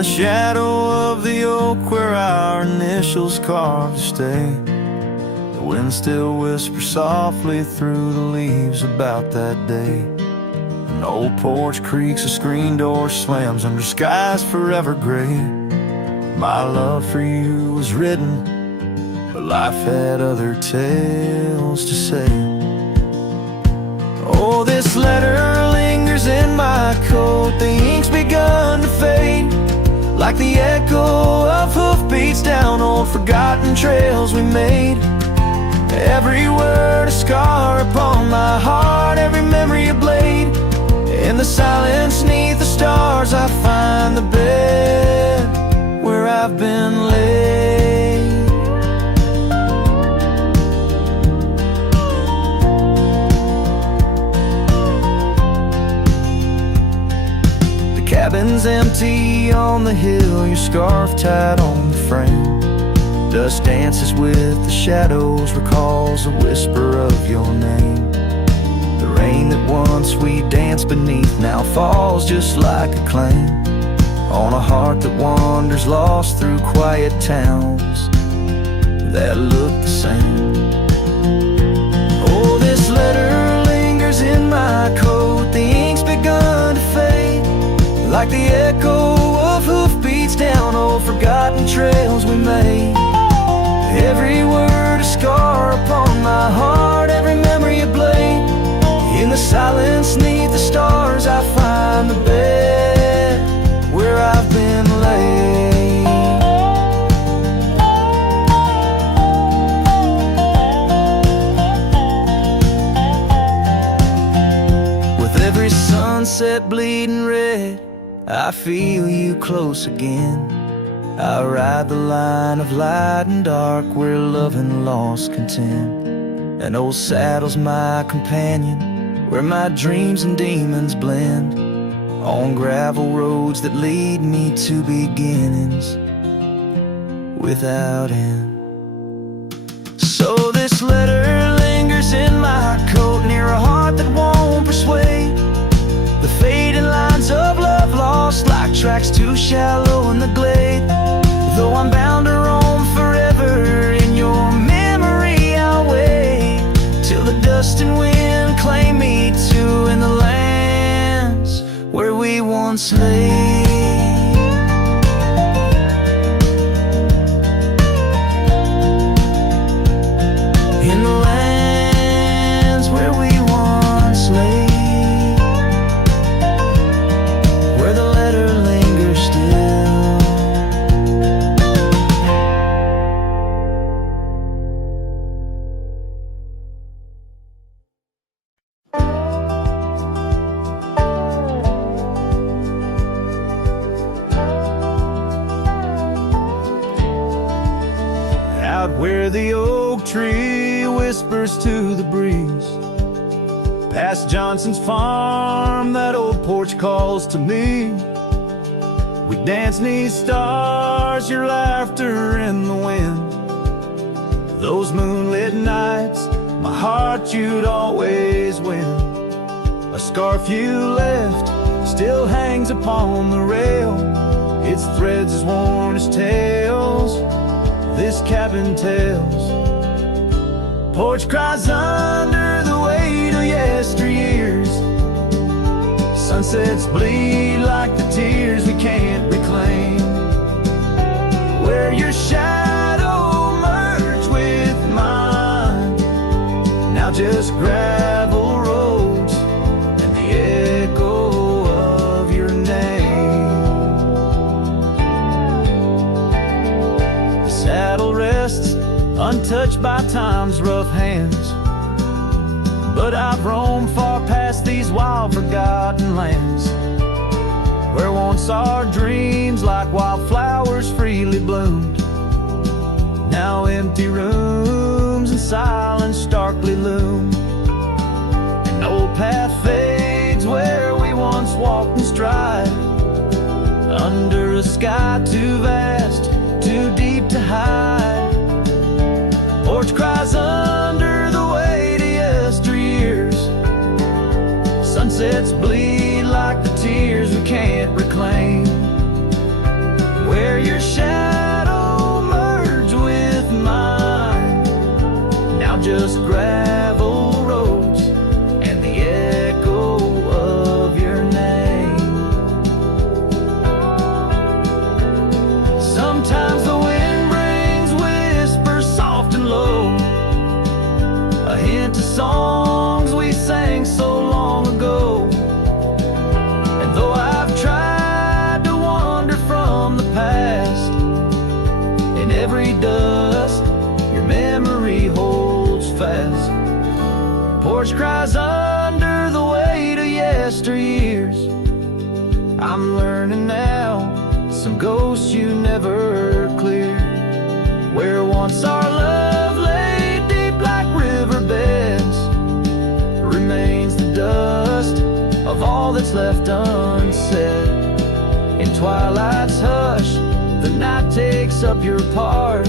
the shadow of the oak where our initials carved to stay. The wind still whispers softly through the leaves about that day. An old porch creaks, a screen door slams under skies forever gray. My love for you was written, but life had other tales to say. Oh, this letter lingers in my coat, the ink's begun to fade, like the echo of hoofbeats down old forgotten trails we made. Every word a scar upon my heart, every memory a blade. In the silence neath the stars I find the bed where I've been laid. The cabin's empty on the hill, your scarf tied on the frame. Dust dances with the shadows, recalls a whisper of your name. The rain that once we danced beneath now falls just like a claim on a heart that wanders lost through quiet towns that look the same. Oh, this letter lingers in my coat, the ink's begun to fade, like the echo of hoofbeats down old forgotten trails we made. Every word a scar upon my heart, every memory a blade. In the silence neath the stars I find the bed where I've been laid. With every sunset bleeding red, I feel you close again. I ride the line of light and dark where love and loss contend. An old saddle's my companion, where my dreams and demons blend, on gravel roads that lead me to beginnings without end. So this letter lingers in my coat, near a heart that won't persuade. The fading lines of love lost like tracks too shallow in the glade. Though I'm bound to roam forever in your memory, I'll wait till the dust and wind claim me to in the lands where we once lay. In the lands where we once lay, where the letter lingers still. Out where the oak tree whispers to the breeze, past Johnson's farm, that old porch calls to me. We dance 'neath stars, your laughter in the wind. Those moonlit nights, my heart you'd always win. A scarf you left still hangs upon the rail, its threads as worn as tales this cabin tells. Porch cries under the weight of yesteryears. Sunsets bleed like the tears we can't reclaim. Where your shadow merged with mine, now just gravel roads and the echo of your name. The saddle rests untouched by time's rough hands, but I've roamed far past these wild forgotten lands, where once our dreams like wildflowers freely bloomed. Now empty rooms and silence starkly loom. An old path fades where we once walked in stride, under a sky too vast, too deep to hide. Porch cries under the weight of yesteryears. Sunsets bleed like the tears we can't reclaim. porch cries under the weight of yesteryears. I'm learning now, some ghosts you never cleared. Where once our love lay deep like riverbeds, remains the dust of all that's left unsaid. In twilight's hush, the night takes up your part,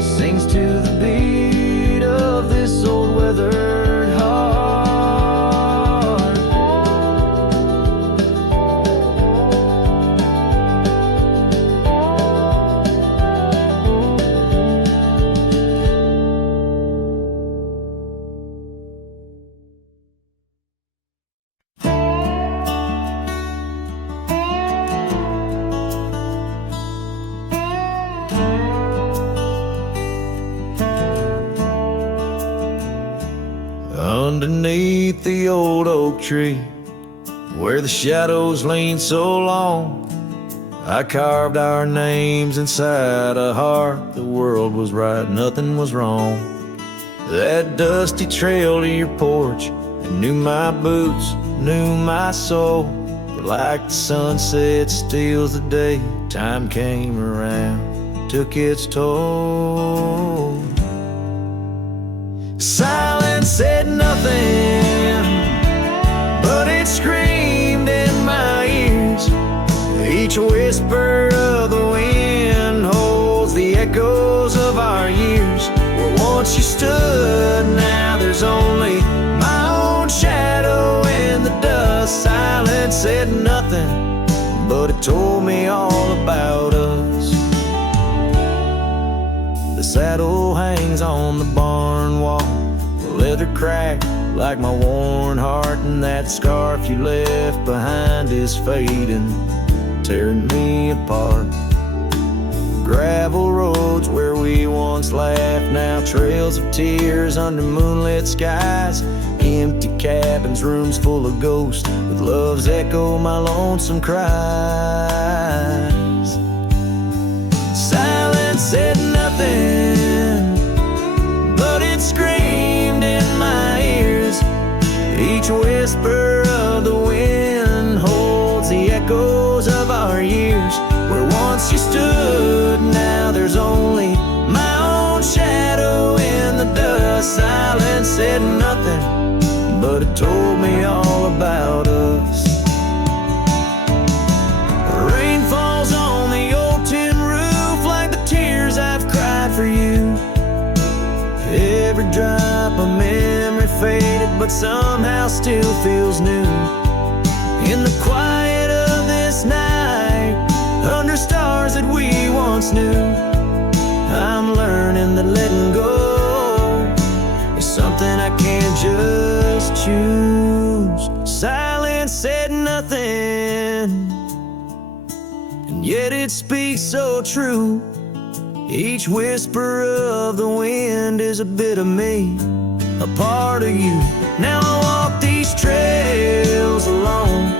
sings to the beat of this old weathered heart. Underneath the old oak tree, where the shadows lean so long, I carved our names inside a heart. The world was right, nothing was wrong. That dusty trail to your porch, and knew my boots, knew my soul. But like the sunset steals the day, time came around, took its toll. Silence said nothing, but it screamed in my ears. Each whisper of the wind holds the echoes of our years. Where once you stood, now there's only my own shadow in the dust. Silence said nothing, but it told me all about us. The saddle hangs on the barn wall, the leather cracked like my worn heart, and that scarf you left behind is fading, tearing me apart. Gravel roads where we once laughed, now trails of tears under moonlit skies. Empty cabins, rooms full of ghosts, with love's echo, my lonesome cries. Silence said nothing, but it screamed in my ears. Each whisper of the wind holds the echoes of our years. Where once you stood, now there's only my own shadow in the dust. Silence said nothing, but it told me all about us. Rain falls on the old tin roof like the tears I've cried for you. Every drop of memory faded, but somehow still feels new. In the quiet of this night, under stars that we once knew, I'm learning that letting go is something I can't just choose. Silence said nothing, and yet it speaks so true. Each whisper of the wind is a bit of me, a part of you. Now I walk these trails alone,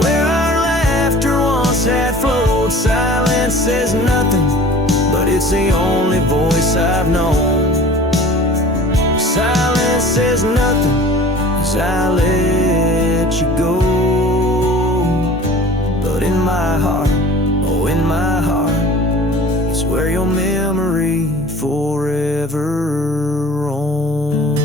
where our laughter once had flowed. Silence says nothing, but it's the only voice I've known. Silence says nothing as I let you go. But in my heart, oh in my heart, it's where your memory forever roams.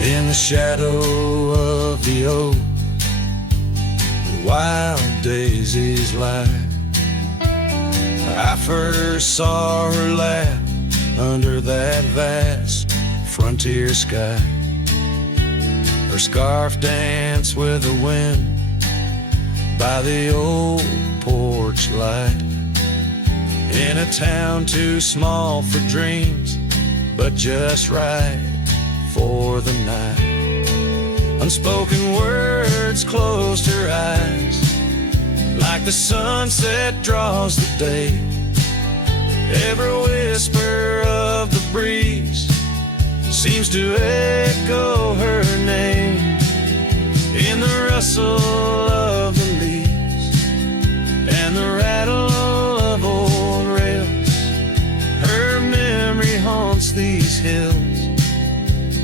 In the shadow of the oak, the wild daisies lie. I first saw her laugh under that vast frontier sky. Her scarf danced with the wind by the old porch light. In a town too small for dreams, but just right for the night. Unspoken words closed her eyes, Like the sunset draws the day, every whisper of the breeze seems to echo her name in the rustle of the leaves and the rattle of old rails. Her memory haunts these hills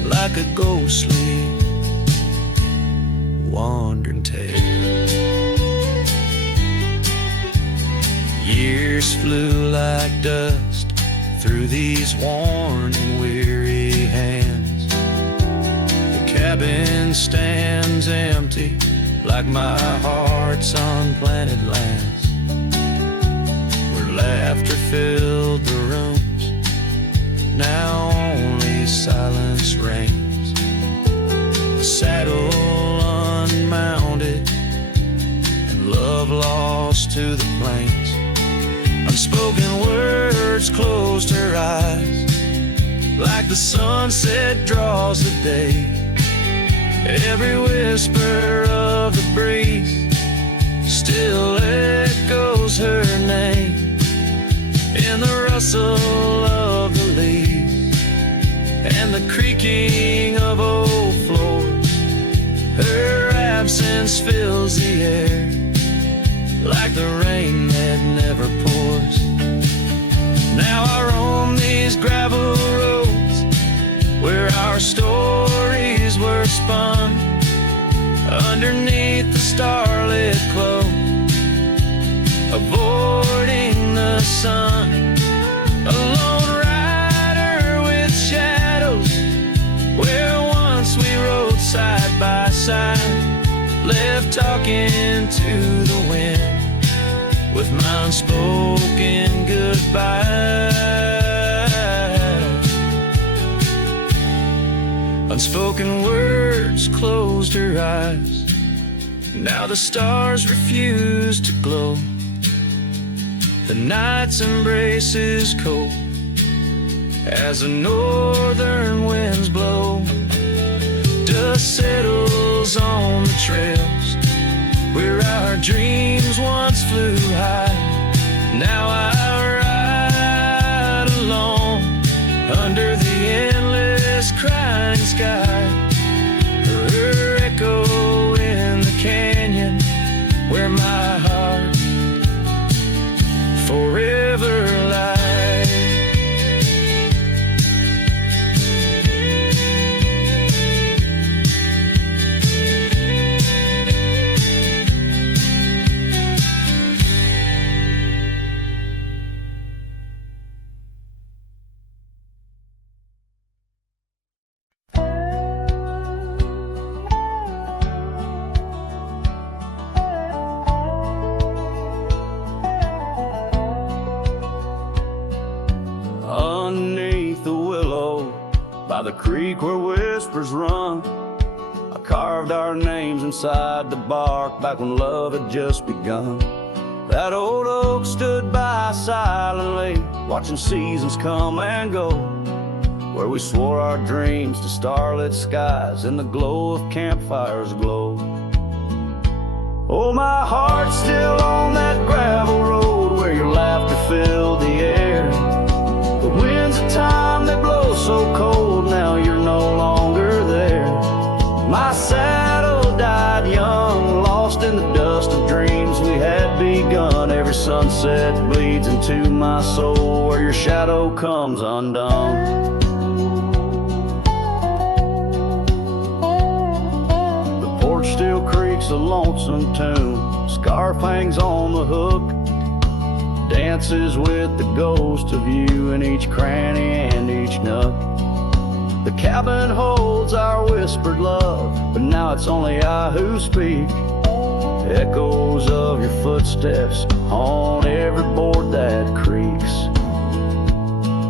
like a ghostly wandering tale. Years flew like dust through these worn and weary hands. The cabin stands empty like my heart's unplanted lands, where laughter filled the rooms, now only silence reigns. The saddle unmounted and love lost to the plains. Unspoken words closed her eyes, like the sunset draws the day. Every whisper of the breeze still echoes her name in the rustle of the leaves and the creaking of old floors. Her absence fills the air like the rain that never pours. Now I roam these gravel roads where our stories were spun underneath the starlit cloak, avoiding the sun. A lone rider with shadows, where once we rode side by side, left talking to the wind with my unspoken goodbye. Unspoken words closed her eyes. Now the stars refuse to glow. The night's embrace is cold as the northern winds blow. Dust settles on the trails where our dreams once flew high. Now I ride alone under the endless crying sky. Her echo in the canyon where my heart forever lies. By the creek where whispers run, I carved our names inside the bark back when love had just begun. That old oak stood by silently, watching seasons come and go, where we swore our dreams to starlit skies and the glow of campfires glow. Oh, my heart's still on that gravel road where your laughter filled the air. The winds of time that blow so cold, now you're no longer there. My saddle died young, lost in the dust of dreams we had begun. Every sunset bleeds into my soul where your shadow comes undone. The porch still creaks a lonesome tune, scarf hangs on the hook, dances with the ghost of you in each cranny and each nook. The cabin holds our whispered love, but now it's only I who speak. Echoes of your footsteps on every board that creaks.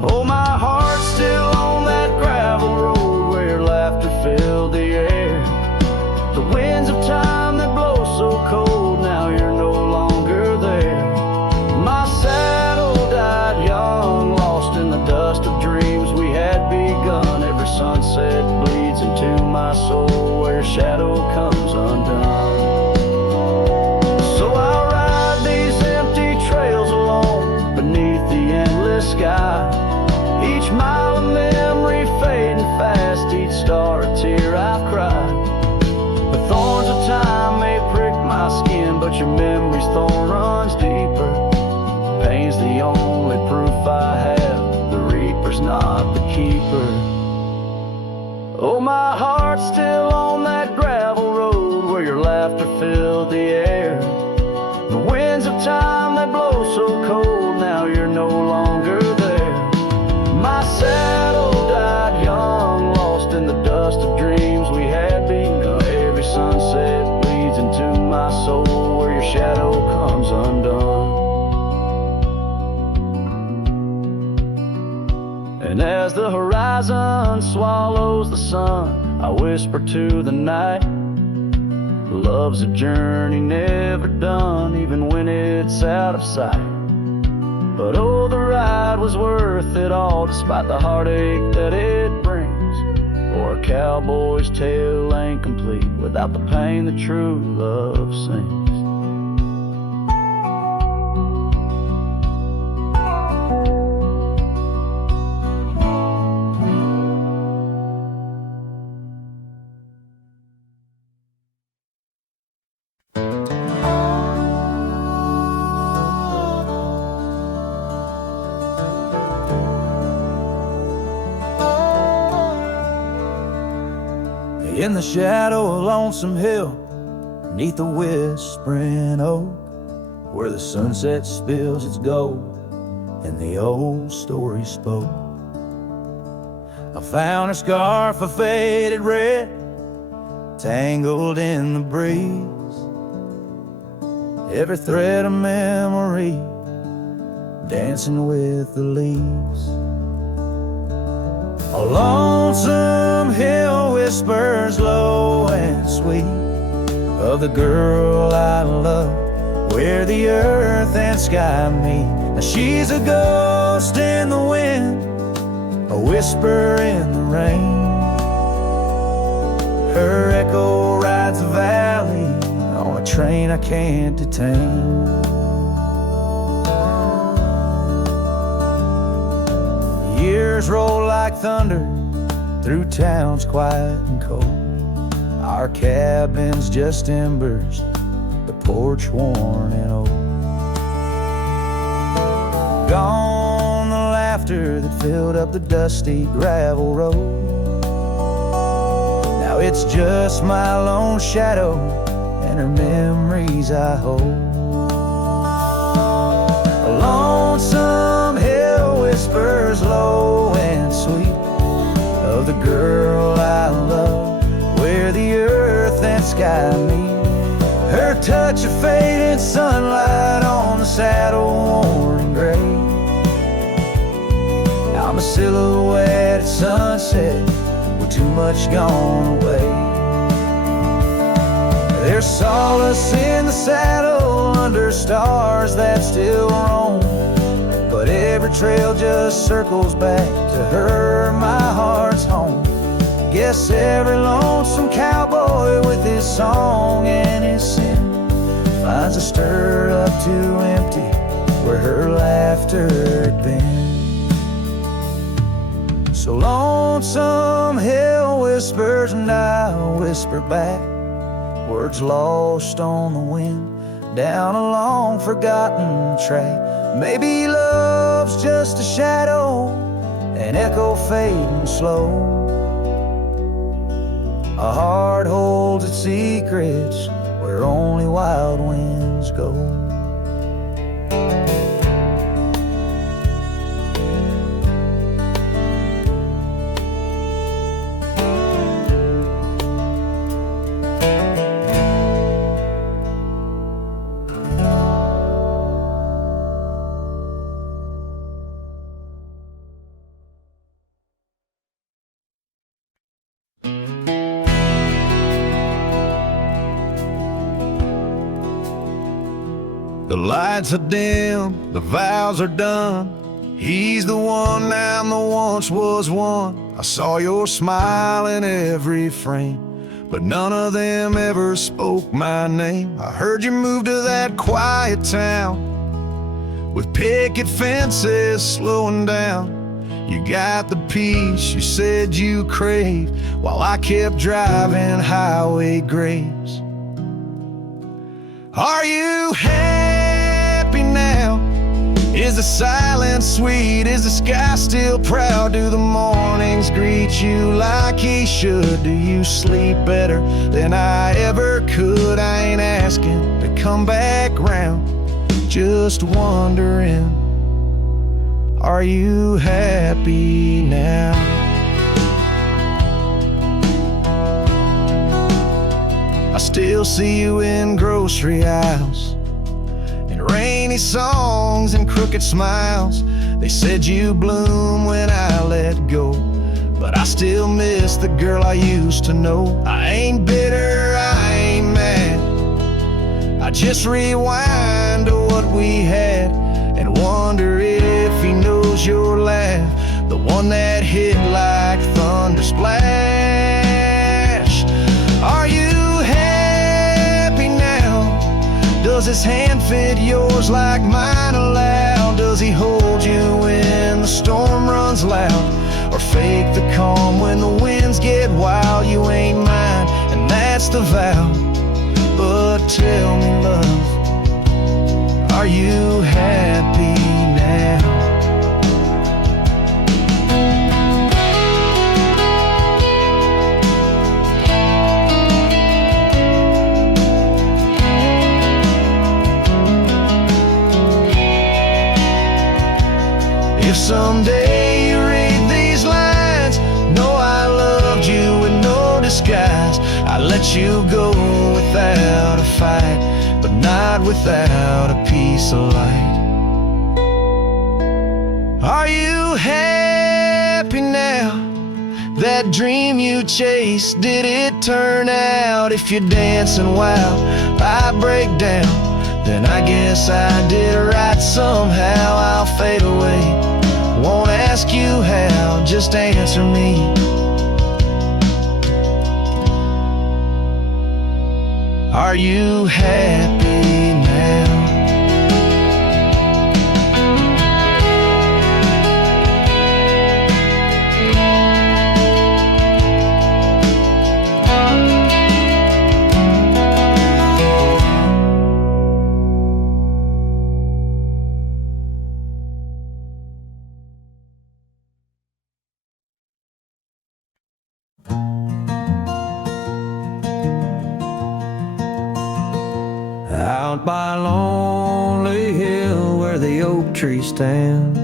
Oh, my heart's still on that gravel road where your laughter filled the air. The winds of time that blow so cold, now you're no longer there. My saddle died young, lost in the dust of dreams we had begun. Every sunset bleeds into my soul where your shadow comes undone. So I ride thorn runs deeper. Pain's the only proof I have, the reaper's not the keeper. Oh, my heart's still on that gravel road where your laughter filled the air. The winds of time, they blow so cold, now you're no longer there. My saddle died young, lost in the dust of dreams we had begun. Every sunset bleeds into my soul where your shadow comes undone. And as the horizon swallows the sun, I whisper to the night, love's a journey never done, even when it's out of sight. But oh, the ride was worth it all, despite the heartache that it brings. For a cowboy's tale ain't complete without the pain that true love sings. In the shadow of Lonesome Hill, beneath the whispering oak, where the sunset spills its gold and the old story spoke, I found a scarf of faded red, tangled in the breeze. Every thread of memory dancing with the leaves. A lonesome hill whispers low and sweet of the girl I love, where the earth and sky meet. Now she's a ghost in the wind, a whisper in the rain. Her echo rides the valley on a train I can't detain. Years roll like thunder through towns quiet and cold. Our cabin's just embers, the porch worn and old. Gone the laughter that filled up the dusty gravel road. Now it's just my lone shadow and her memories I hold. A lonesome hill whispers low and sweet of the girl I love, where the earth and sky meet. Her touch of faded sunlight on the saddle worn and gray. I'm a silhouette at sunset with too much gone away. There's solace in the saddle under stars that still roam, but every trail just circles back to her, my heart's home. Guess every lonesome cowboy with his song and his sin finds a stirred up too empty where her laughter had been. So lonesome hill whispers and I whisper back, words lost on the wind down a long forgotten track. Maybe love's just a shadow, an echo fading slow. A heart holds its secrets where only wild winds go. The lights are dim, the vows are done. He's the one now, the once was one. I saw your smile in every frame, but none of them ever spoke my name. I heard you moved to that quiet town with picket fences slowing down. You got the peace you said you craved while I kept driving highway graves. Are you happy? Is the silence sweet? Is the sky still proud? Do the mornings greet you like he should? Do you sleep better than I ever could? I ain't asking to come back round, just wondering, are you happy now? I still see you in grocery aisles, in rainy songs and crooked smiles. They said you bloom when I let go, but I still miss the girl I used to know. I ain't bitter, I ain't mad, I just rewind to what we had and wonder if he knows your laugh, the one that hit like thunder splash. Are you happy now? Does his hand fit yours like mine allow? Does he hold you when the storm runs loud, or fake the calm when the winds get wild? You ain't mine, and that's the vow. But tell me, love, are you happy now? If someday you read these lines, know I loved you with no disguise. I let you go without a fight, but not without a piece of light. Are you happy now? That dream you chased, did it turn out? If you're dancing while I break down, then I guess I did right somehow. I'll fade away, won't ask you how, just answer me. Are you happy now? Out by lonely hill where the oak tree stands,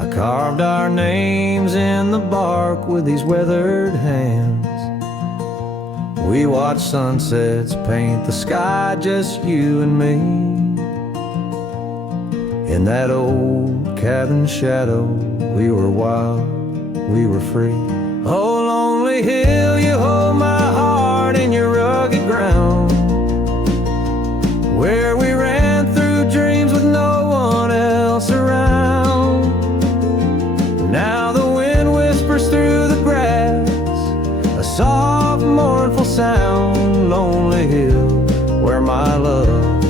I carved our names in the bark with these weathered hands. We watched sunsets paint the sky, just you and me. In that old cabin shadow, we were wild, we were free. Oh, lonely hill, you hold my heart in your rugged ground, where we ran through dreams with no one else around. Now the wind whispers through the grass, a soft, mournful sound. Lonely hill, where my love,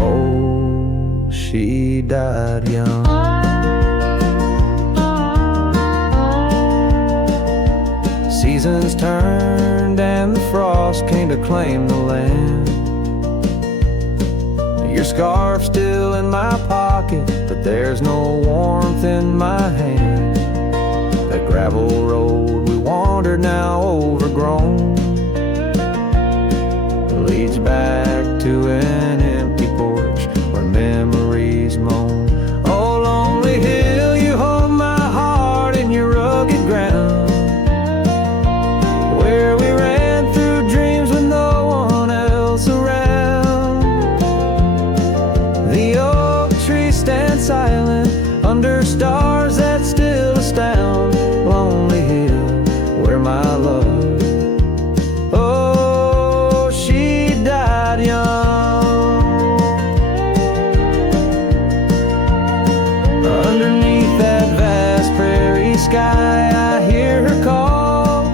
oh, she died young. Seasons turned and the frost came to claim the land. Your scarf's still in my pocket, but there's no warmth in my hand. That gravel road we wandered, now overgrown, leads back to an empty porch where memories moan. Oh, lonely hill, you hold my heart in your rugged ground, where we ran through dreams with no one else around. The oak tree stands silent under stars that still astound. Lonely hill, where my love, oh, she died young. Underneath that vast prairie sky, I hear her call,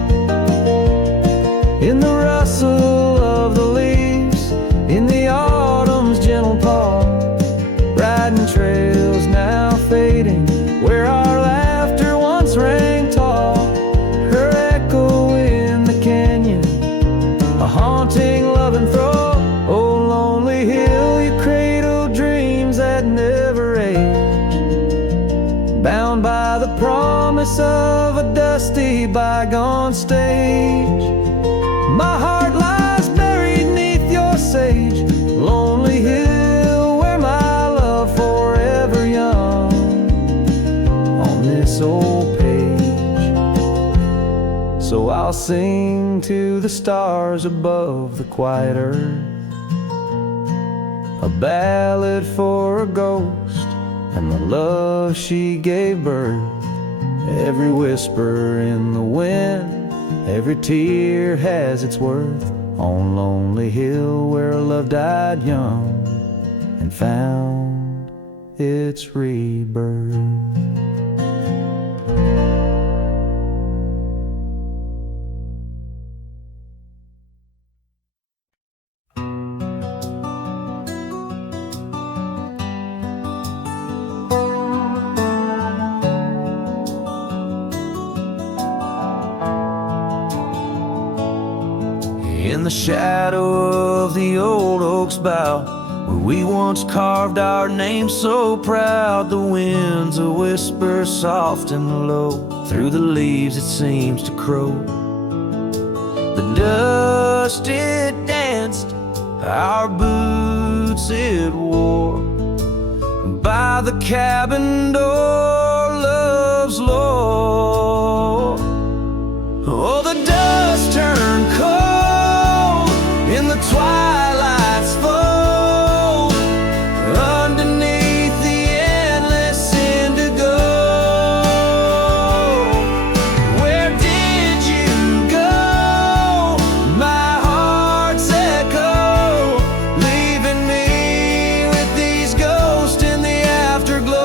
in the rustle of the leaves, in the autumn's gentle paw. Riding trails now fading, where our laughter once rang tall. Her echo in the canyon, a haunting love and throw. Oh, lonely hill, you cradle dreams that never empty bygone stage. My heart lies buried neath your sage, lonely hill where my love forever young on this old page. So I'll sing to the stars above the quiet earth, a ballad for a ghost and the love she gave birth. Every whisper in the wind, every tear has its worth, on lonely hill where love died young and found its rebirth. In the shadow of the old oak's bough, where we once carved our name so proud, the wind's a whisper soft and low, through the leaves it seems to crow. The dust it danced, our boots it wore, by the cabin door love's lore. Oh, the dust turned cold in the twilight's fold, underneath the endless indigo. Where did you go, my heart's echo, leaving me with these ghosts in the afterglow?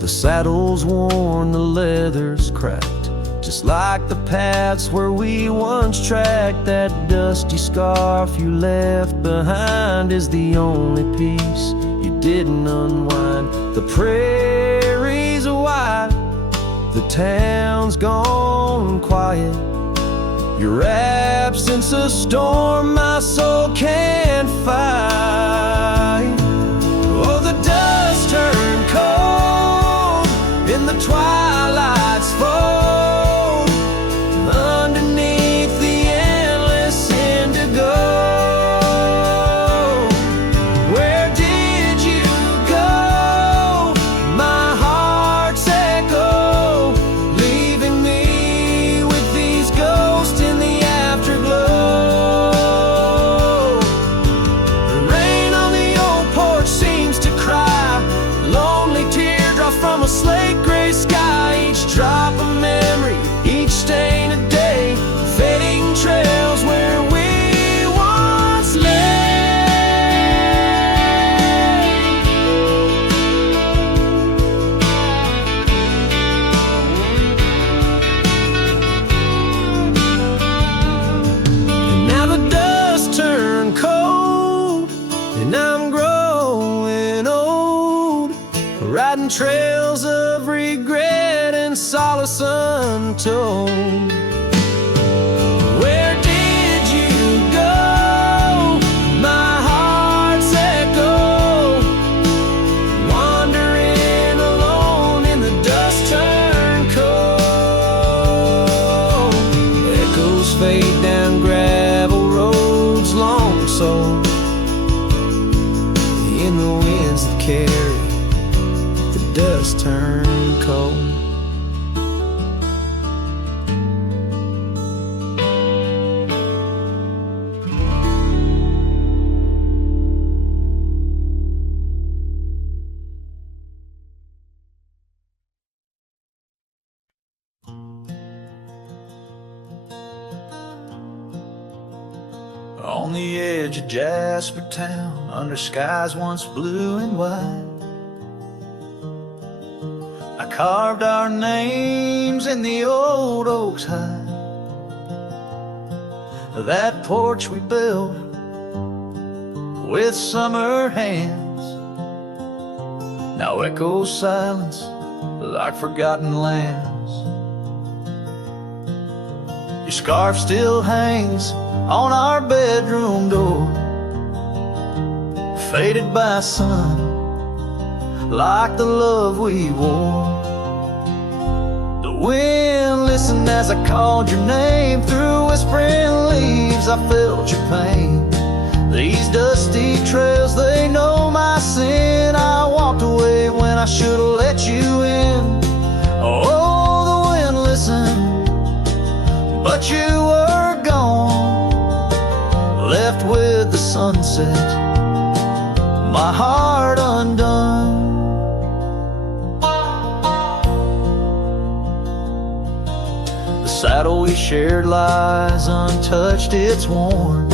The saddle's worn, the leather's cracked, just like the paths where we once tracked. That dusty scarf you left behind is the only piece you didn't unwind. The prairie's wide, the town's gone quiet, your absence a storm my soul can't fight. Oh, the dust turned cold in the twilight's fold, underneath the endless indigo. Where did you go, my heart's echo, leaving me with these ghosts in the afterglow? The rain on the old porch seems to cry, lonely teardrops from a slate gray sky, each drop a memory, each stain a day, fading trails where we once lay. And now the dust turned cold, and I'm growing old, riding trails of regret and solace untold. Where did you go, my heart's echo, wandering alone in the dust turned cold? Echoes fade down gravel roads long sold, in the winds that carry the dust turned cold. On the edge of Jasper Town, under skies once blue and white, I carved our names in the old oak's hide. That porch we built with summer hands now echoes silence like forgotten lands. Your scarf still hangs on our bedroom door, faded by sun, like the love we wore. The wind listened as I called your name. Through whispering leaves I felt your pain. These dusty trails, they know my sin. I walked away when I should've let you in. Oh, the wind listened, but you were gone, left with the sunset, my heart undone. The saddle we shared lies untouched, it's worn,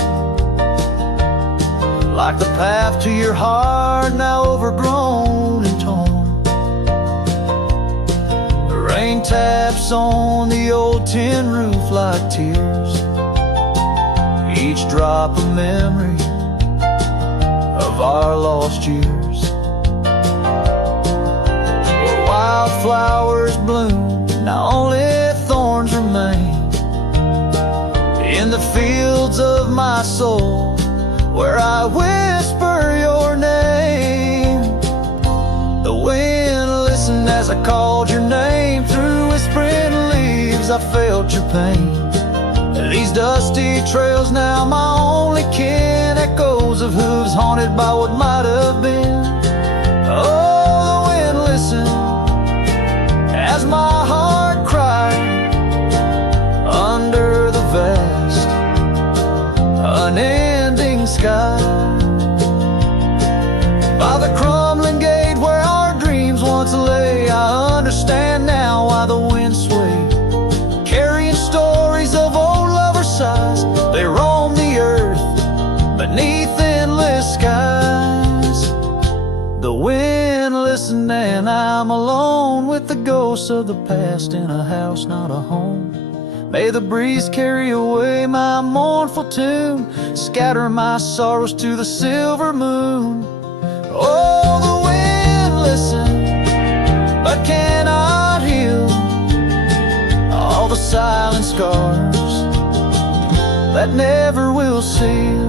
like the path to your heart, now overgrown and torn. The rain taps on the old tin roof like tears, each drop a memory of our lost years. Where wildflowers bloom, now only thorns remain. In the fields of my soul, where I whisper your name. The wind listened as I called your name. Through whispering leaves I felt your pain. These dusty trails now my only kin, echoes of hooves haunted by what might have been. Oh, the wind listened as my heart cried under the vast, unending sky. By the crumbling gate where our dreams once lay, I understand now why the wind swayed, carrying stories of old lovers' sighs. They roam the earth beneath endless skies. The wind listened and I'm alone with the ghosts of the past in a house, not a home. May the breeze carry away my mournful tune, scatter my sorrows to the silver moon. Oh, the wind listened, but cannot heal all the silent scars that never will seal.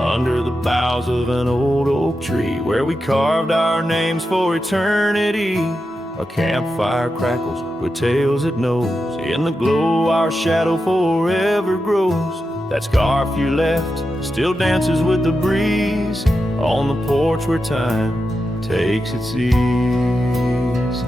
Under the boughs of an old oak tree, where we carved our names for eternity, a campfire crackles with tales it knows. In the glow our shadow forever grows. That scarf you left still dances with the breeze on the porch where time takes its ease.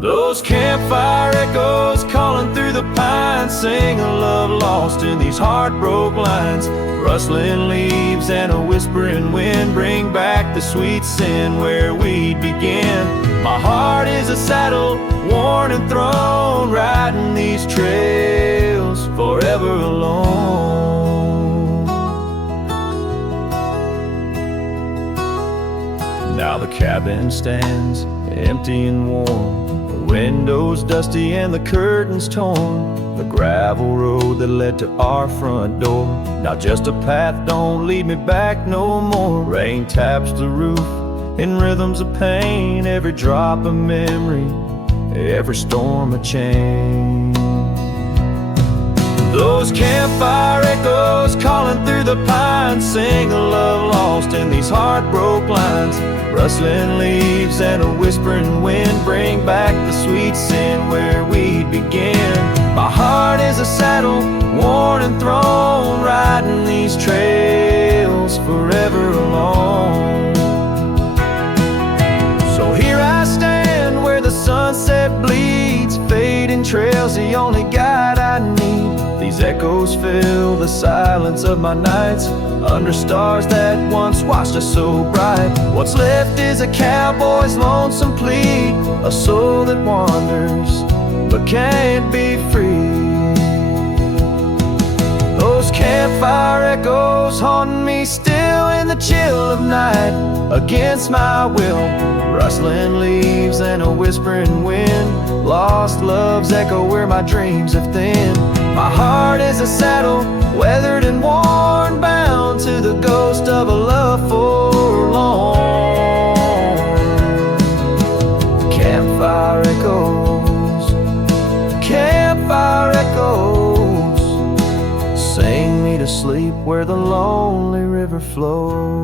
Those campfire echoes calling through the pines sing a love lost in these heartbroken lines. Rustling leaves and a whispering wind bring back the sweet sin where we'd begin. My heart is a saddle, worn and thrown, riding these trails forever alone. Now the cabin stands empty and warm, the windows dusty and the curtains torn. The gravel road that led to our front door, now just a path, don't lead me back no more. Rain taps the roof in rhythms of pain, every drop a memory, every storm a change. Those campfire echoes calling through the pines sing a love lost in these heartbroken lines. Rustling leaves and a whispering wind bring back the sweet sin where we'd begin. My heart is a saddle, worn and thrown, riding these trails forever alone. So here I stand where the sunset bleeds, fading trails the only guide I need. These echoes fill the silence of my nights, under stars that once watched us so bright. What's left is a cowboy's lonesome plea, a soul that wanders but can't be free. Those Campfire echoes haunting me still in the chill of night. Against my will, rustling leaves and a whispering wind. Lost loves echo where my dreams have thinned. My heart is a saddle, weathered and worn, bound to the ghost of a love forlorn. Campfire echoes, campfire echoes, sing me to sleep where the lonely river flows.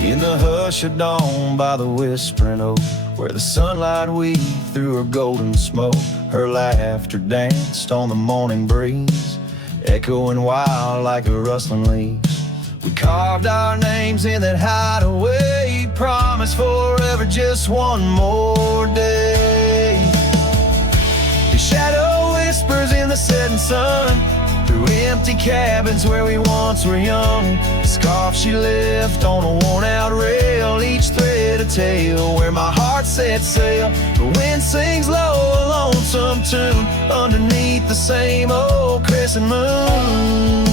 In the hush of dawn by the whispering oak, where the sunlight weaved through her golden smoke, her laughter danced on the morning breeze, echoing wild like a rustling leaves. We carved our names in that hideaway, promised forever just one more day. The shadow whispers in the setting sun, through empty cabins where we once were young. The scarf she left on a worn-out rail, each thread a tale where my heart set sail. The wind sings low a lonesome tune underneath the same old crescent moon.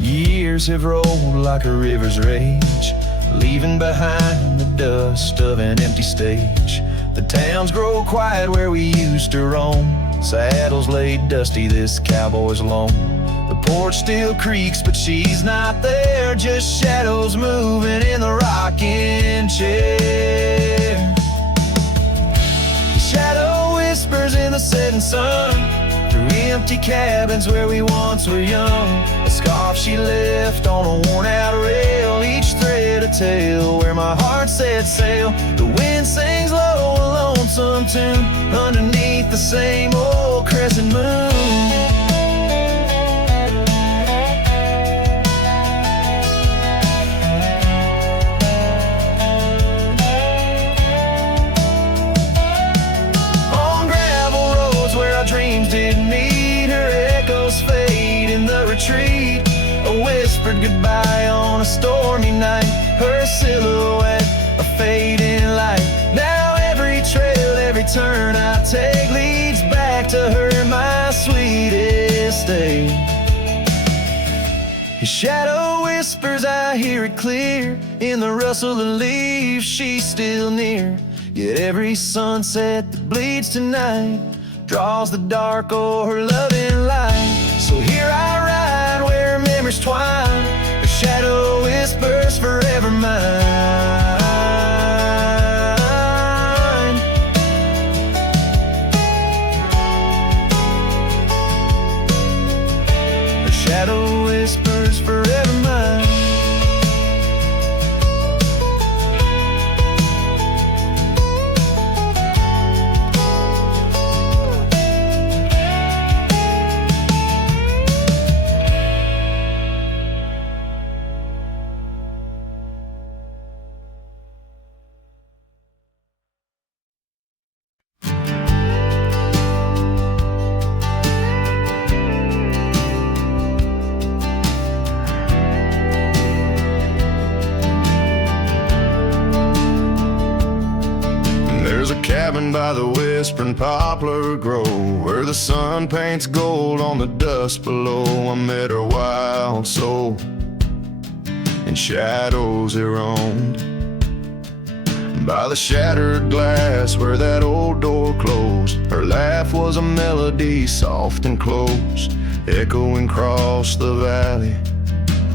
Years have rolled like a river's rage, leaving behind the dust of an empty stage. The towns grow quiet where we used to roam, saddles laid dusty, this cowboy's alone. The porch still creaks, but she's not there, just shadows moving in the rocking chair. The shadow whispers in the setting sun, through empty cabins where we once were young. A scarf she left on a worn-out rail, each thread a tale where my heart set sail. The wind sings low a lonesome tune underneath the same old crescent moon. Dreams didn't meet, her echoes fade in the retreat. A whispered goodbye on a stormy night, her silhouette a fading light. Now every trail, every turn I take leads back to her, my sweetest day. His shadow whispers, I hear it clear, in the rustle of leaves she's still near. Yet every sunset that bleeds tonight draws the dark o'er her loving light. So here I ride where memories twine, her shadow whispers forever mine. Her shadow whispers forever mine. By the whispering poplar grove, where the sun paints gold on the dust below. I met her wild soul in shadows it roamed. By the shattered glass where that old door closed, her laugh was a melody soft and close, echoing across the valley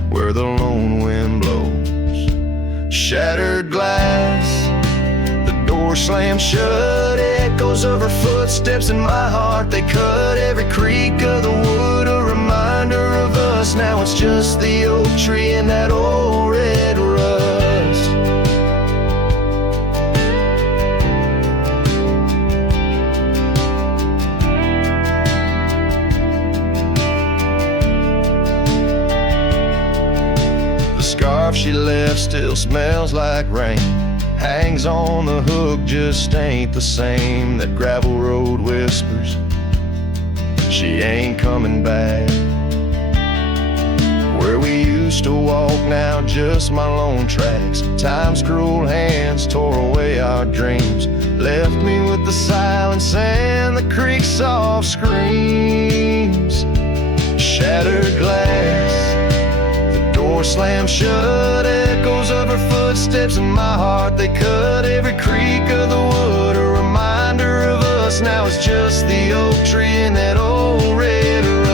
where the lone wind blows. Shattered glass, door slammed shut, echoes of her footsteps in my heart. They cut every creak of the wood, a reminder of us. Now it's just the oak tree and that old red rust. still smells like rain. Hangs on the hook, just ain't the same. That gravel road whispers, she ain't coming back. Where we used to walk, now just my lone tracks. Time's cruel hands tore away our dreams, left me with the silence and the creek's soft screams. Shattered glass, the door slammed shut, echoes of her footsteps in my heart, they cut every creak of the wood. A reminder of us, now it's just the oak tree and that old red rust.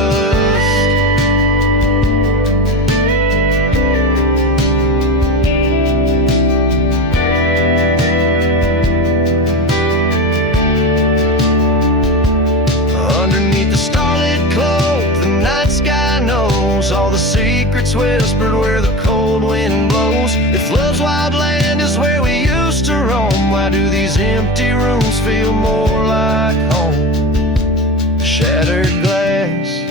Underneath the starlit cloak, the night sky knows all the secrets whispered where the cold wind blows. If love's wild land is where we used to roam, why do these empty rooms feel more like home? Shattered glass,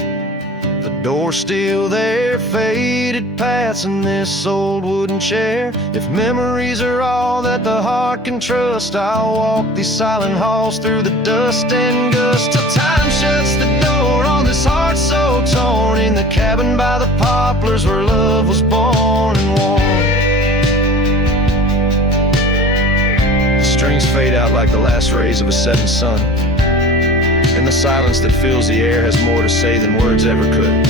the door still there, faded paths in this old wooden chair. If memories are all that the heart can trust, I'll walk these silent halls through the dust and gust till time shuts the door on this heart so torn. In the cabin by the poplars where love was born and worn. The strings fade out like the last rays of a setting sun, and the silence that fills the air has more to say than words ever could.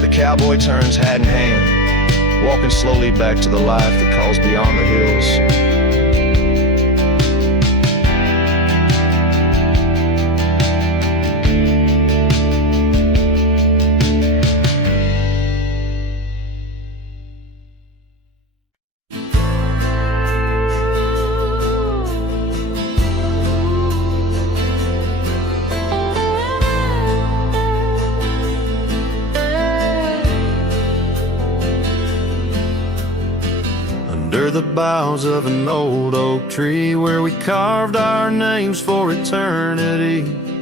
The cowboy turns hat in hand, walking slowly back to the life that calls beyond the hills. Under the boughs of an old oak tree where we carved our names for eternity,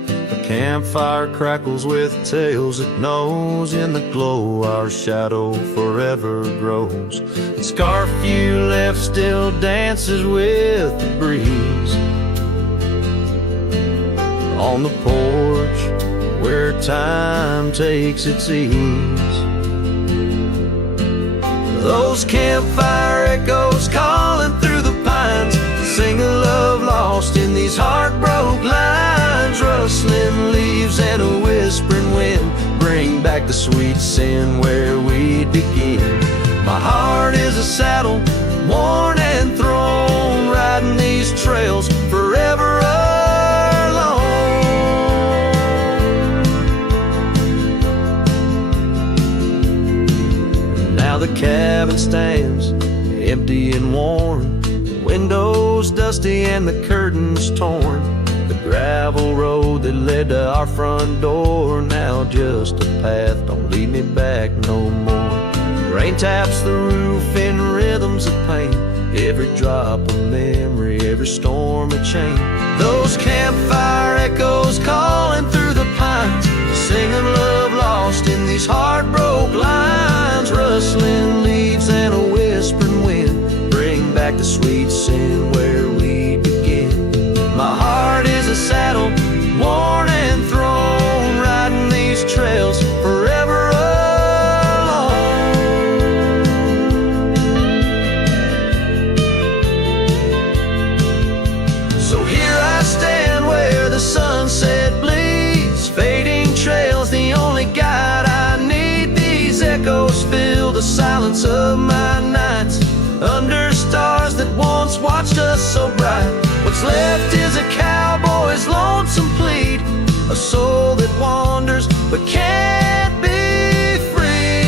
a campfire crackles with tales it knows. In the glow our shadow forever grows. The scarf you left still dances with the breeze on the porch where time takes its ease. Those campfire echoes calling through the pines sing a love lost in these heartbroken lines. Rustling leaves and a whispering wind bring back the sweet sin where we'd begin. My heart is a saddle, worn and thrown, riding these trails forever alone. Now the cabin stands empty and worn, the windows dusty and the curtains torn. The gravel road that led to our front door, now just a path, don't lead me back no more. Rain taps the roof in rhythms of pain, every drop of memory, every storm a chain. Those campfire echoes calling through the pines sing of love lost in these heartbroken lines. Rustling leaves and a whispering wind bring back the sweet sin where we begin. My heart is a saddle, worn and thrown, riding these trails forever alone. So here I stand where the sunset bleeds, fading trails the only guide I need. These echoes fill the silence of my nights, under stars that once watched us so bright. What's left is a cowboy's lonesome plead, a soul that wanders but can't be free.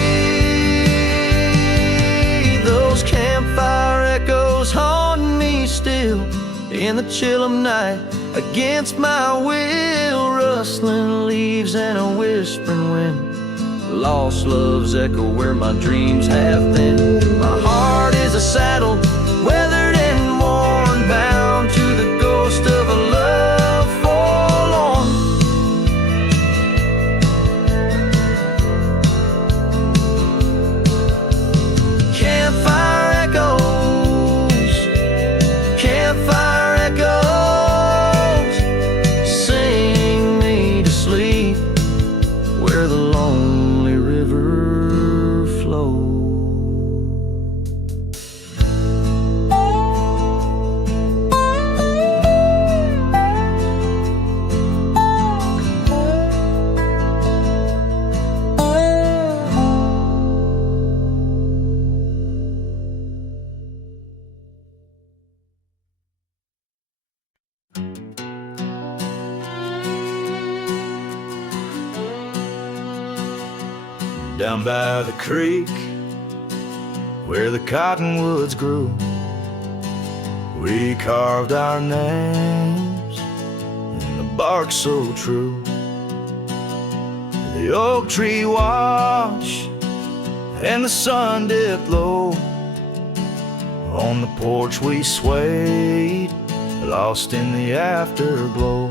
Those campfire echoes haunt me still in the chill of night, against my will. Rustling leaves and a whispering wind, lost love's echo where my dreams have been. My heart is a saddle, weathered and worn, bound to the ghost of a love forlorn. Campfire down by the creek where the cottonwoods grew. We carved our names in the bark so true. The oak tree watch and the sun dipped low. On the porch we swayed, lost in the afterglow.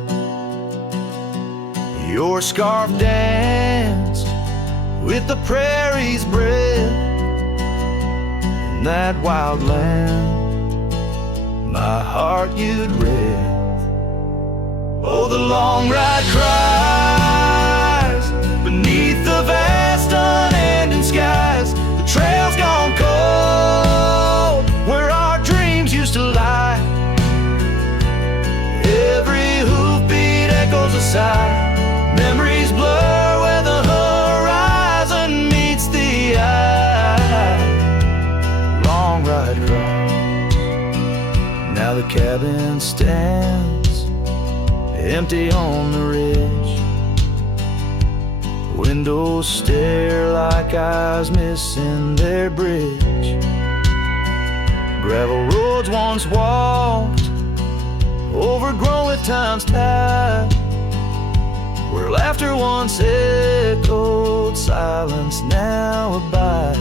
Your scarf danced with the prairie's breath. In that wild land, my heart you'd read. Oh, the long ride cries beneath the vast unending skies. The trail's gone cold where our dreams used to lie. Every hoofbeat echoes a sigh. Memories blur where the horizon meets the eye. Long ride cries. Now the cabin stands empty on the ridge. Windows stare like eyes missing their bridge. Gravel roads once walked, overgrown with time's tide. Where laughter once echoed, silence now abide.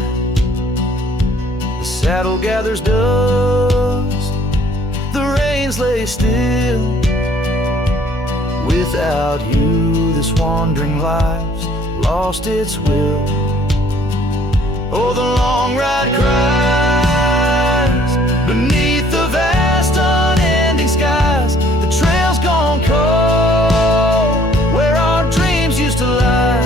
The saddle gathers dust, the reins lay still. Without you, this wandering life's lost its will. Oh, the long ride cries beneath the vast unending skies. The trail's gone cold where our dreams used to lie.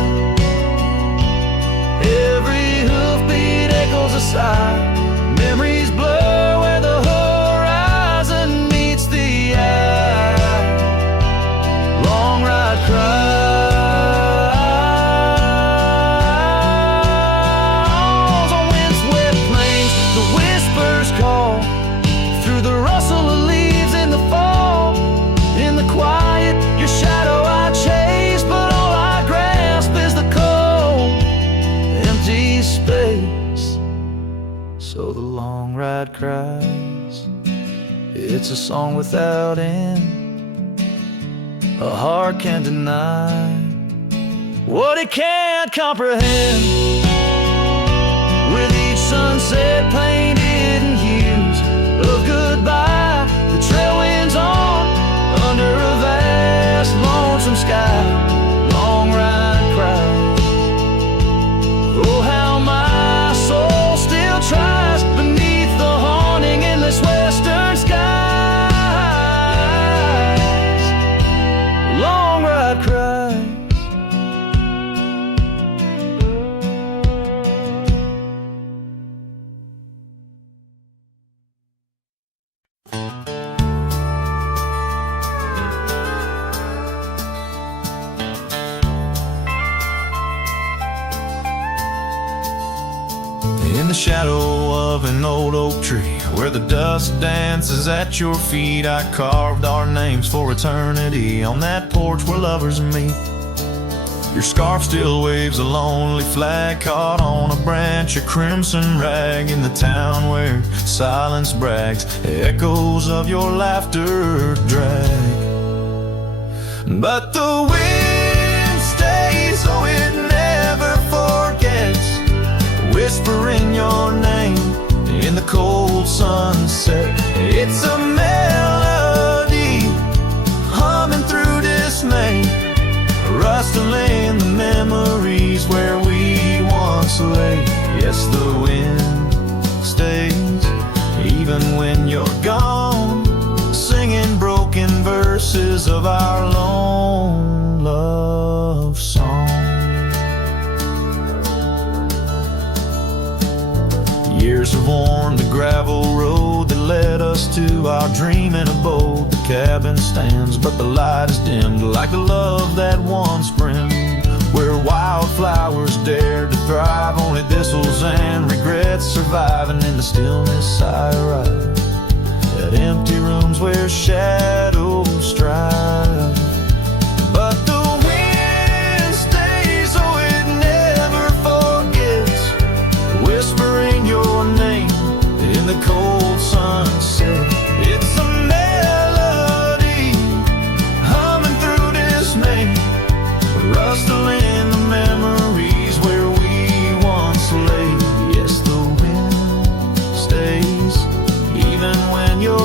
Every hoofbeat echoes a sigh. Memories blur where the horizon meets the eye. Long ride cries on windswept plains. The whispers call through the rustle of leaves in the fall. In the quiet, your shadow I chase, but all I grasp is the cold, empty space. So the long ride cries. It's a song without end. A heart can't deny what it can't comprehend. With each sunset painted in hues of goodbye, the trail winds on under a vast lonesome sky. Long ride cries. Oh, how my soul still tries beneath the haunting endless western skies. Long ride cries. In the shadow of an old oak tree, where the dust dances at your feet, I carved our names for eternity on that porch where lovers meet. Your scarf still waves a lonely flag caught on a branch, a crimson rag in the town where silence brags, echoes of your laughter drag. But the wind stays, oh it never forgets, whispering your name in the cold sunset. It's a melody humming through dismay, rustling the memories where we once lay. Yes, the wind stays even when you're gone, singing broken verses of our lone love song. Years have worn the gravel road that led us to our dreaming abode. The cabin stands, but the light is dimmed like the love that once brimmed. Where wildflowers dared to thrive, only thistles and regrets surviving. In the stillness I arrive at empty rooms where shadows strive. But the wind stays, oh it never forgets,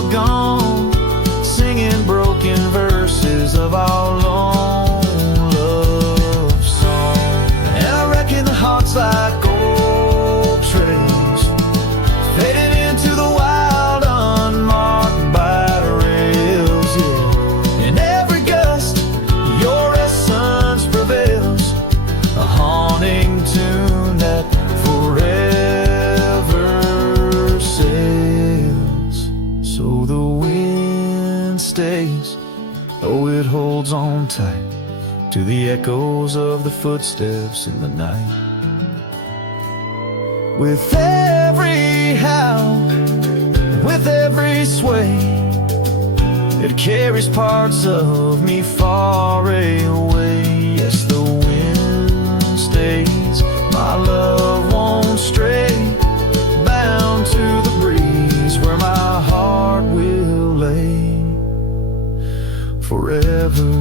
love gone, singing broken verses of our long love song. And I reckon the heart's like gold trails, fading into the wild, unmarked by rails, yeah. In every gust, your essence prevails, a haunting tune that forever sails. So the wind stays, though it holds on tight to the echoes of the footsteps in the night. With every howl, with every sway, it carries parts of me far away. Yes, the wind stays, my love won't stray, bound to the breeze where my heart will lay forever.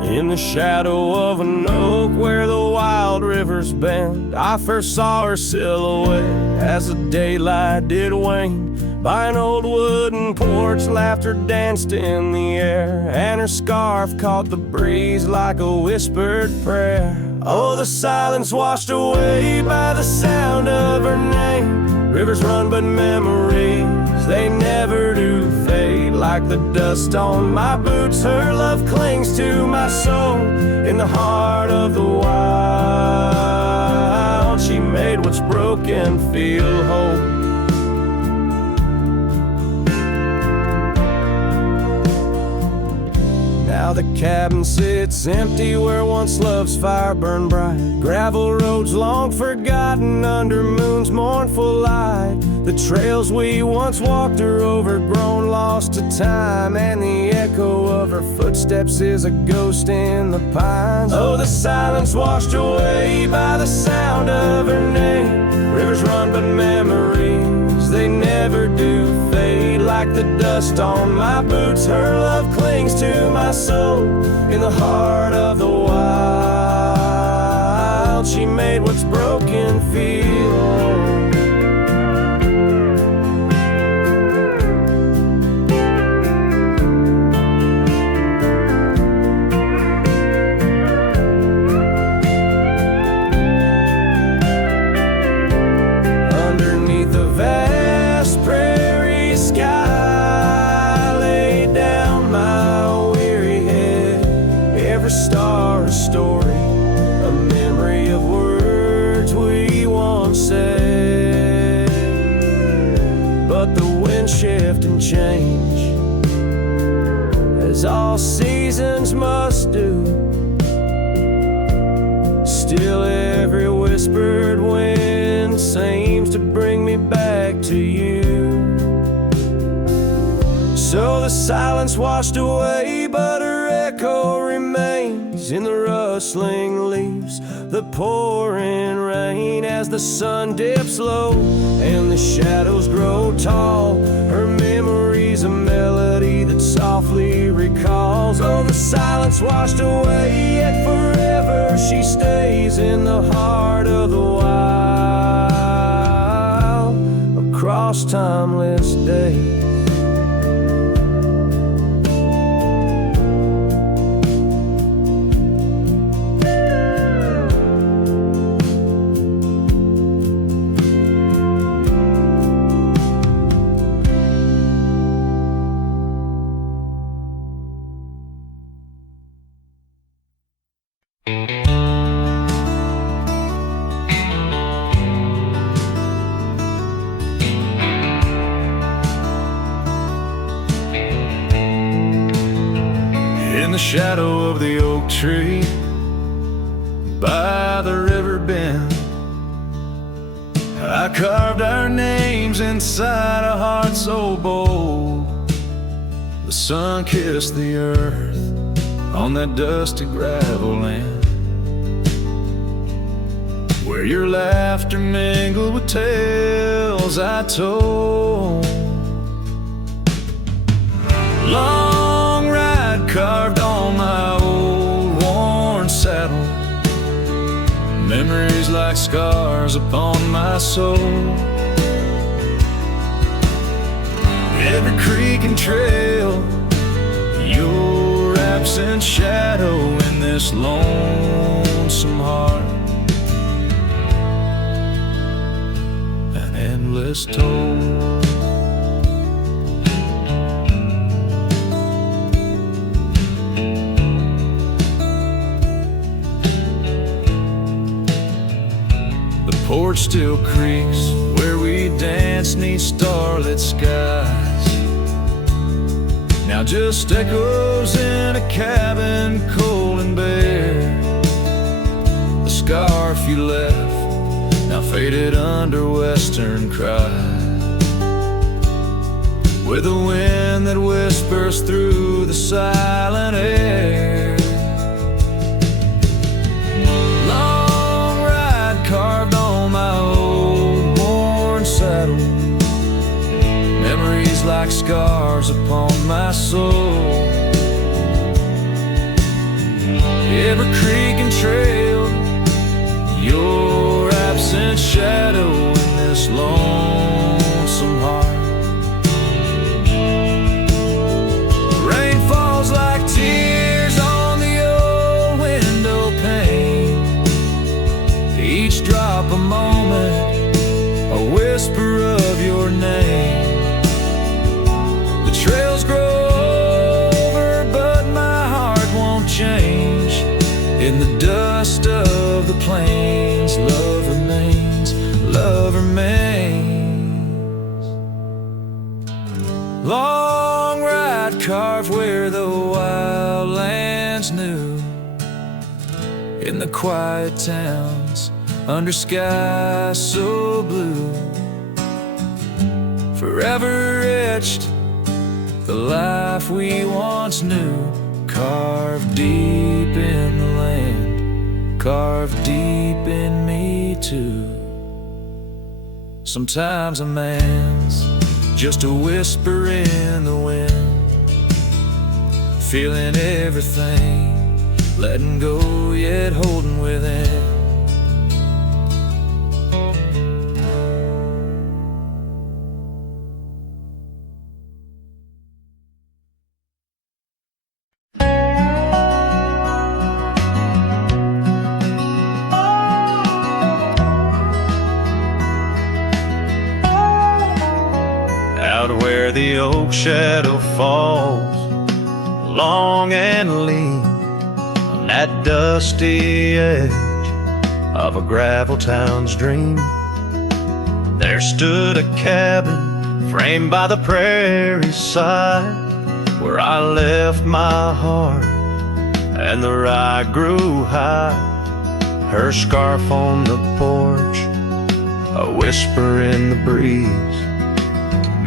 In the shadow of an oak where the wild rivers bend, I first saw her silhouette as the daylight did wane. By an old wooden porch, laughter danced in the air, and her scarf caught the breeze like a whispered prayer. Oh, the silence washed away by the sound of her name. Rivers run, but memories, they never do fade. Like the dust on my boots, her love clings to my soul. In the heart of the wild, she made what's broken feel whole. Now the cabin sits empty where once love's fire burned bright. Gravel roads long forgotten under moon's mournful light. The trails we once walked are overgrown, lost to time, and the echo of her footsteps is a ghost in the pines. Oh, the silence washed away by the sound of her name. Rivers run, but memories, they never do fade. Like the dust on my boots, her love clings to my soul. In the heart of the wild, she made what's broken feel whole. Underneath the vast prairie sky, lay down my weary head. Every star a story, a memory of words we once said. But the wind shift and change, as all seasons must do. Still every whispered wind seems to bring me back to you. So the silence washed away, but her echo remains in the rustling leaves, the pouring rain. As the sun dips low and the shadows grow tall, her memory's a melody that softly recalls. Oh, the silence washed away, yet forever she stays in the heart of the wild, across timeless days. In the shadow of the oak tree by the river bend, I carved our names inside a heart so bold. The sun kissed the earth on that dusty gravel land, where your laughter mingled with tales I told. Long ride carved on my old worn saddle, memories like scars upon my soul. Every creek and trail, your absent shadow in this lonesome heart, an endless toll. The porch still creaks where we dance 'neath starlit skies, now just echoes in a cabin cold and bare. The scarf you left, now faded under western cries, with a wind that whispers through the silent air. Long ride carved on my old worn saddle, memories like scars upon my soul. Every creek and trail, your absent shadow in this lonesome heart. Rain falls like tears on the old window pane, each drop a moment, a whisper of your name. The trails grow over, but my heart won't change. In the dust of the plains, love remains, love remains. Long ride carved where the wildlands knew, in the quiet towns, under skies so blue. Forever etched, the life we once knew, carved deep in the land, carved deep in me too. Sometimes a man's just a whisper in the wind, feeling everything, letting go yet holding within. Where the oak shadow falls, long and lean, on that dusty edge of a gravel town's dream, there stood a cabin framed by the prairie's side, where I left my heart and the rye grew high. Her scarf on the porch, a whisper in the breeze,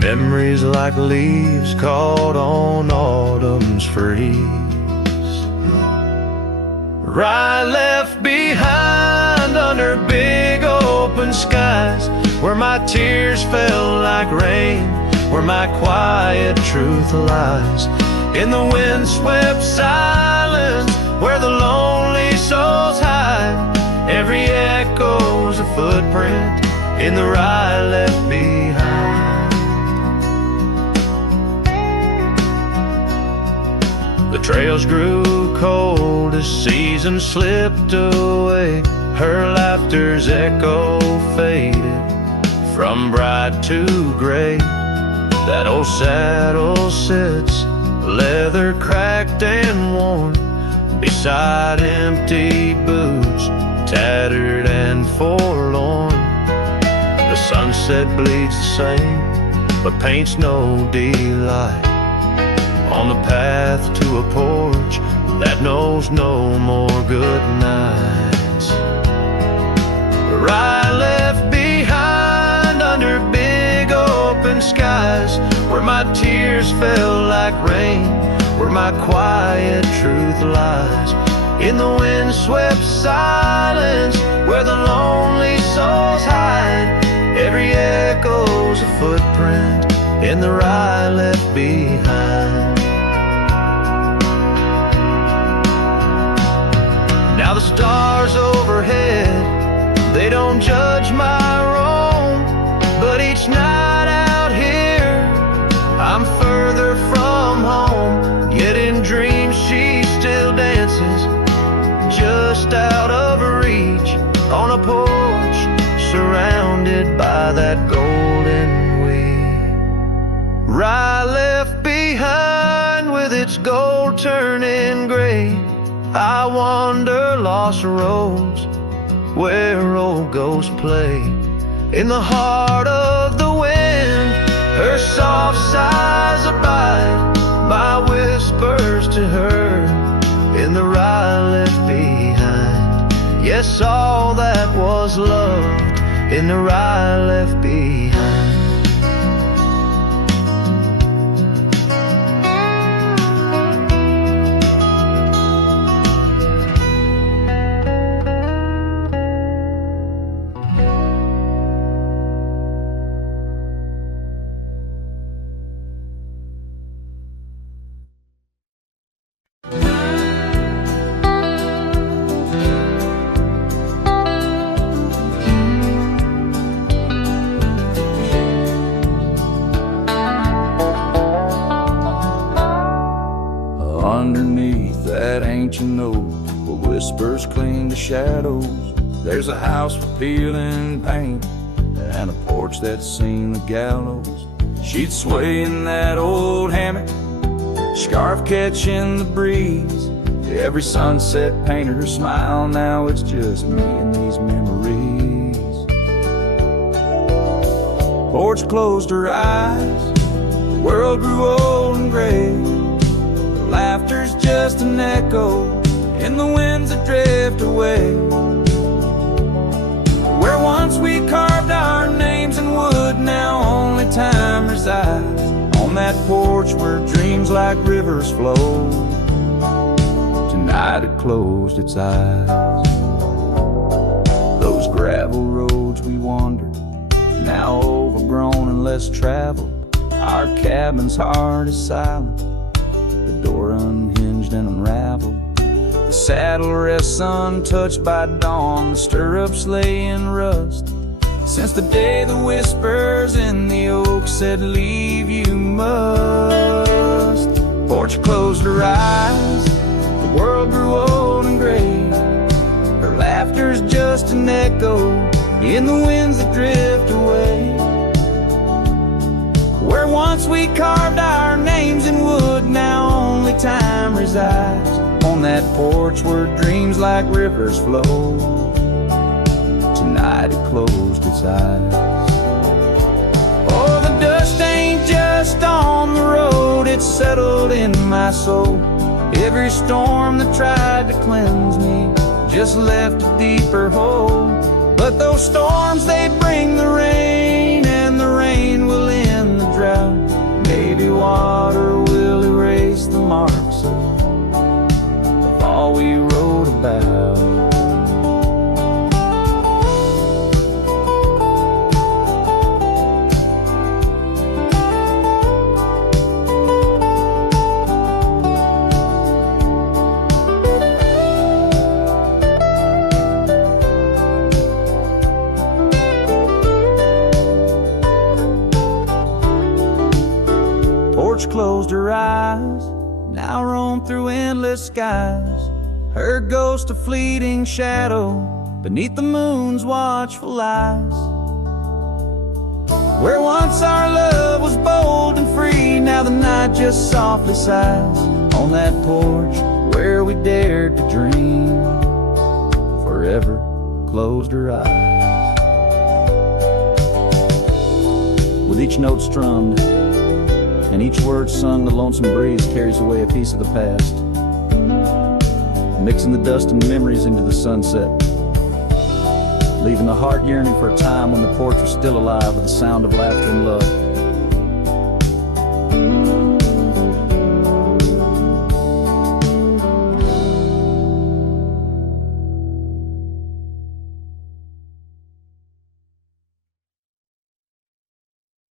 memories like leaves caught on autumn's freeze. Rye left behind under big open skies, where my tears fell like rain, where my quiet truth lies. In the windswept silence, where the lonely souls hide, every echo's a footprint in the rye left behind. The trails grew cold as seasons slipped away, her laughter's echo faded from bright to gray. That old saddle sits, leather cracked and worn, beside empty boots, tattered and forlorn. The sunset bleeds the same, but paints no delight on the path to a porch that knows no more good nights. Rye left behind open skies, where my tears fell like rain, where my quiet truth lies. In the windswept silence, where the lonely souls hide, every echo's a footprint in the rye left behind. Now the stars overhead, they don't judge my roam, but each night out here, I'm further from home. Yet in dreams she still dances, just out of reach, on a porch, surrounded by that golden wheat. Rye left behind with its gold turning gray, I wander lost roads where old ghosts play. In the heart of the wind, her soft sighs abide, my whispers to her in the rye left behind. Yes, all that was loved in the rye left behind. Underneath that ancient oak, where whispers cling to shadows, there's a house with peeling paint and a porch that's seen the gallows. She'd sway in that old hammock, scarf catching the breeze. Every sunset painted her smile, now it's just me and these memories. Porch closed her eyes, the world grew old and gray. Laughter's just an echo in the winds that drift away. Where once we carved our names in wood, now only time resides. On that porch where dreams like rivers flow, tonight it closed its eyes. Those gravel roads we wandered, now overgrown and less traveled. Our cabin's heart is silent, the door unhinged and unraveled. The saddle rests untouched by dawn, the stirrups lay in rust. Since the day the whispers in the oak said, leave you must. Porch closed her eyes, the world grew old and gray. Her laughter's just an echo in the winds that drift away. Where once we carved our names in wood, now only time resides. On that porch where dreams like rivers flow, tonight it closed its eyes. Oh, the dust ain't just on the road, it's settled in my soul. Every storm that tried to cleanse me just left a deeper hole. But those storms, they bring the rain, and the rain will end the drought. Maybe water will erase the marks of all we wrote about. Closed her eyes, now roam through endless skies. Her ghost a fleeting shadow beneath the moon's watchful eyes. Where once our love was bold and free, now the night just softly sighs. On that porch where we dared to dream, forever closed her eyes. With each note strummed and each word sung, the lonesome breeze carries away a piece of the past, mixing the dust and memories into the sunset, leaving the heart yearning for a time when the porch was still alive with the sound of laughter and love.